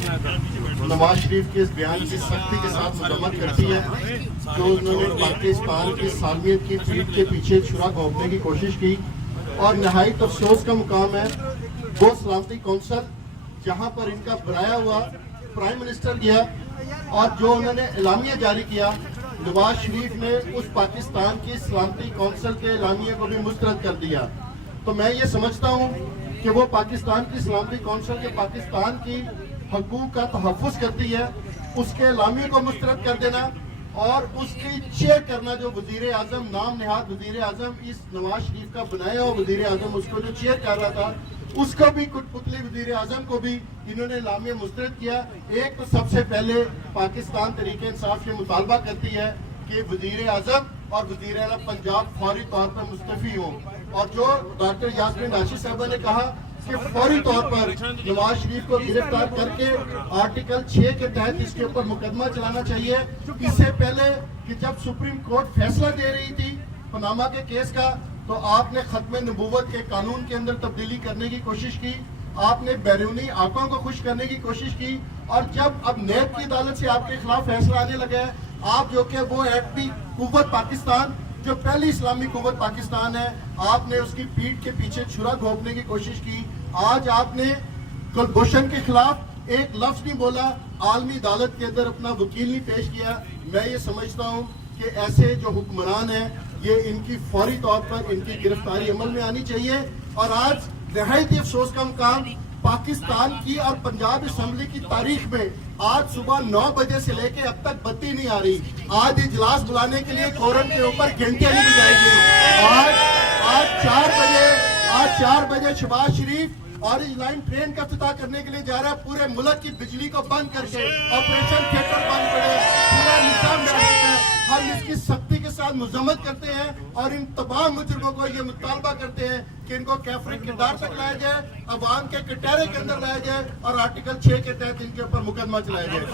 نواز شریف کے اس بیان کی سختی کے ساتھ مذمت کرتی ہے جو انہوں نے پاکستان کی سالمیت کی پیٹھ کے پیچھے چھرا گھونپنے کی کوشش کی، اور نہایت افسوس کا مقام ہے وہ سلامتی کونسل جہاں پر ان کا بنایا ہوا پرائم منسٹر گیا اور جو انہوں نے اعلامیہ جاری کیا، نواز شریف نے اس پاکستان کی سلامتی کونسل کے اعلامیہ کو بھی مسترد کر دیا۔ تو میں یہ سمجھتا ہوں کہ وہ پاکستان کی سلامتی کونسل کے پاکستان کی حقوق کا تحفظ کرتی ہے، اس کے اعلامیہ کو مسترد کر دینا اور اس کی چیئر کرنا، جو وزیر اعظم نام نہاد وزیر اعظم اس نواز شریف کا بنایا ہوا وزیر اعظم اس کو جو چیئر کر رہا تھا، اس کو بھی کٹ پتلی وزیر اعظم کو بھی انہوں نے اعلامیہ مسترد کیا۔ ایک تو سب سے پہلے پاکستان تحریک انصاف یہ مطالبہ کرتی ہے کہ وزیر اعظم اور وزیر اعلیٰ پنجاب فوری طور پر مستعفی ہوں، اور جو ڈاکٹر یاسمین راشد صاحبہ نے کہا کہ فوری طور پر نواز شریف کو گرفتار کر کے آرٹیکل 6 کے تحت اس کے اوپر مقدمہ چلانا چاہیے۔ اس سے پہلے کہ جب سپریم کورٹ فیصلہ دے رہی تھی پاناما کے کیس کا، تو آپ نے ختم نبوت کے قانون کے اندر تبدیلی کرنے کی کوشش کی، آپ نے بیرونی آنکھوں کو خوش کرنے کی کوشش کی، اور جب اب نیب کی عدالت سے آپ کے خلاف فیصلہ آنے لگا ہے، آپ جو کہ وہ ایک بھی قوت پاکستان جو پہلی اسلامی قوت پاکستان ہے، آپ نے اس کی پیٹھ کے پیچھے چھرا گھونپنے کی کوشش کی۔ آج آپ نے کلبھوشن کے خلاف ایک لفظ نہیں بولا، عالمی عدالت کے اندر اپنا وکیل نہیں پیش کیا۔ میں یہ سمجھتا ہوں کہ ایسے جو حکمران ہیں یہ ان کی فوری طور پر ان کی گرفتاری عمل میں آنی چاہیے۔ اور آج نہایت افسوس کا مقام پاکستان کی اور پنجاب اسمبلی کی تاریخ میں آج صبح 9 بجے سے لے کے اب تک بتی نہیں آ رہی۔ آج اجلاس بلانے کے لیے کورم کے اوپر گھنٹے نہیں بجائے گی۔ آج 4 بجے شہباز شریف آرنج لائن ٹرین کا افتتاح کرنے کے لیے جا رہا ہے، پورے ملک کی بجلی کو بند کر کے آپریشن تھیٹر بند کرے، پورا نظام بیٹھ ہے۔ ہم اس کی سختی کے ساتھ مذمت کرتے ہیں اور ان تمام مجرموں کو یہ مطالبہ کرتے ہیں کہ ان کو کیفری کردار تک لایا جائے، عوام کے کٹہرے کے اندر لایا جائے اور آرٹیکل 6 کے تحت ان کے اوپر مقدمہ چلایا جائے۔